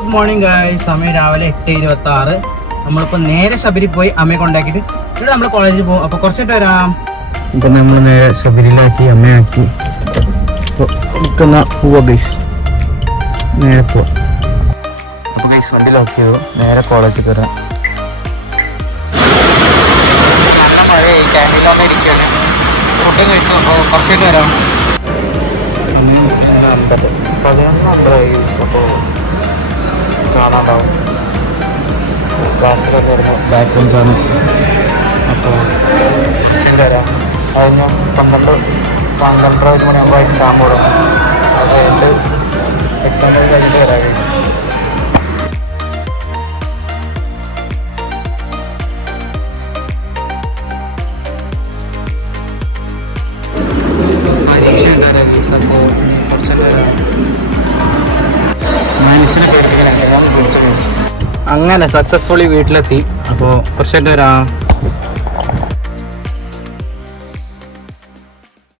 Good morning guys. സമയം രാവിലെ 8:26. നമ്മളിപ്പോൾ നേരെ ശബരി പോയി അമ്മയെ കൊണ്ടാക്കിയിട്ട് ഇവിടെ നമ്മൾ കോളേജിൽ പോകും. അപ്പോൾ കുറച്ചിട്ട് വരാം. ഇപ്പം നമ്മൾ നേരെ ശബരിയിലാക്കി അമ്മയാക്കി നിൽക്കുന്ന പോവാ ഗൈസ്. നേരെ പോവാം. അപ്പോൾ ഗൈസ് വണ്ടി ലോക്ക് ചെയ്തു. നേരെ കോളേജിൽ വരാം. നല്ല മഴയായി. ക്യാമ്പിലൊക്കെ ഇരിക്കുകയാണ്. ഫുഡും കഴിച്ചു. അപ്പോൾ കുറച്ചിട്ട് വരാം. സമയം 11:50 ഗൈസ്. അപ്പോൾ കാണാണ്ടാവും. ക്ലാസ്സിലൊക്കെ വരുമ്പോൾ ബാക്ക് ബെഞ്ചാണ്. അപ്പോൾ കുറച്ചിട്ട് വരാം. അതിന് 12-12 മണിയാകുമ്പോൾ എക്സാം തുടങ്ങും. അത് കഴിഞ്ഞിട്ട് എക്സാം കഴിഞ്ഞിട്ട് വരാം ഗൈസ്. പരീക്ഷ ഉണ്ടാകാം ഗൈസ്. അപ്പോൾ കുറച്ചിട്ട് വരാം. മനസ്സിനെ പേടിപ്പിക്കാൻ പിടിച്ച ഗൈസ്. അങ്ങനെ സക്സസ്ഫുള്ളി വീട്ടിലെത്തി. അപ്പോൾ കുറച്ചായിട്ട് വരാം.